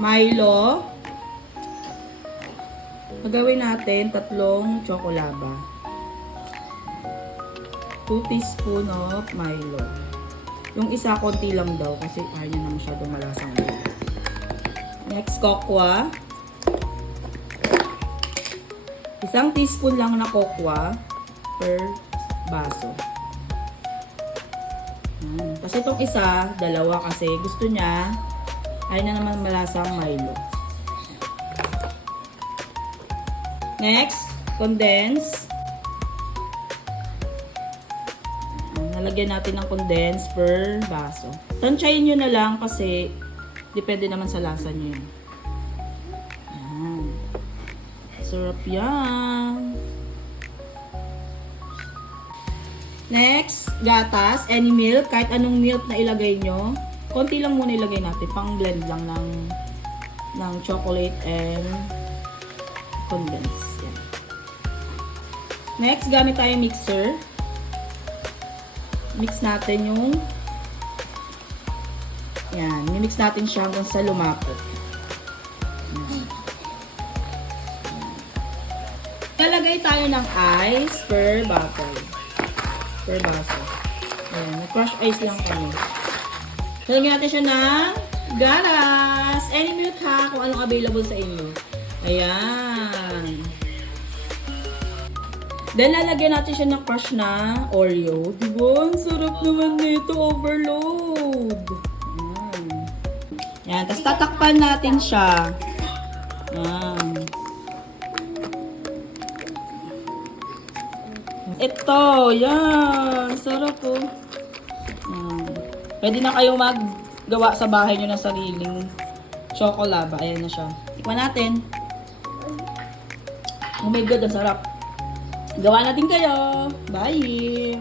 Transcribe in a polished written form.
Milo. Magawin natin 3 chocolaba. 2 teaspoon of Milo. Yung isa, konti lang daw kasi ayaw niya na masyadong malasang Milo. Next, cocoa. 1 teaspoon lang na cocoa per baso. Kasi itong isa, 2 kasi gusto niya ayaw na naman malasang Milo. Next, condense. Nalagyan natin ng condense per baso. Tansyahin nyo na lang kasi depende naman sa lasa nyo yun. Ayan. Sarap yan. Next, gatas. Any milk. Kahit anong milk na ilagay nyo. Konti lang muna ilagay natin. Pang blend lang ng chocolate and condense. Yan. Next, gamit tayo mixer. Mix natin yung yan. Mimix natin siya hanggang sa lumapot. Lalagay tayo ng ice per bottle. Per baso. Ayan. Crush ice lang kami. Lalagyan natin siya ng gatas. Any milk ha, kung anong available sa inyo. Ayan. Then, lalagyan natin siya ng crush na Oreo. Diba? Ang sarap naman nito. Overload. Ayan. Ayan. Tapos, tatakpan natin siya. Ayan. Ito. Ayan. Sarap po. Ayan. Pwede na kayo maggawa sa bahay nyo ng sariling chocolaba. Ayan na siya. Tikman natin. Oh my God, ang sarap. Gawa natin kayo. Bye!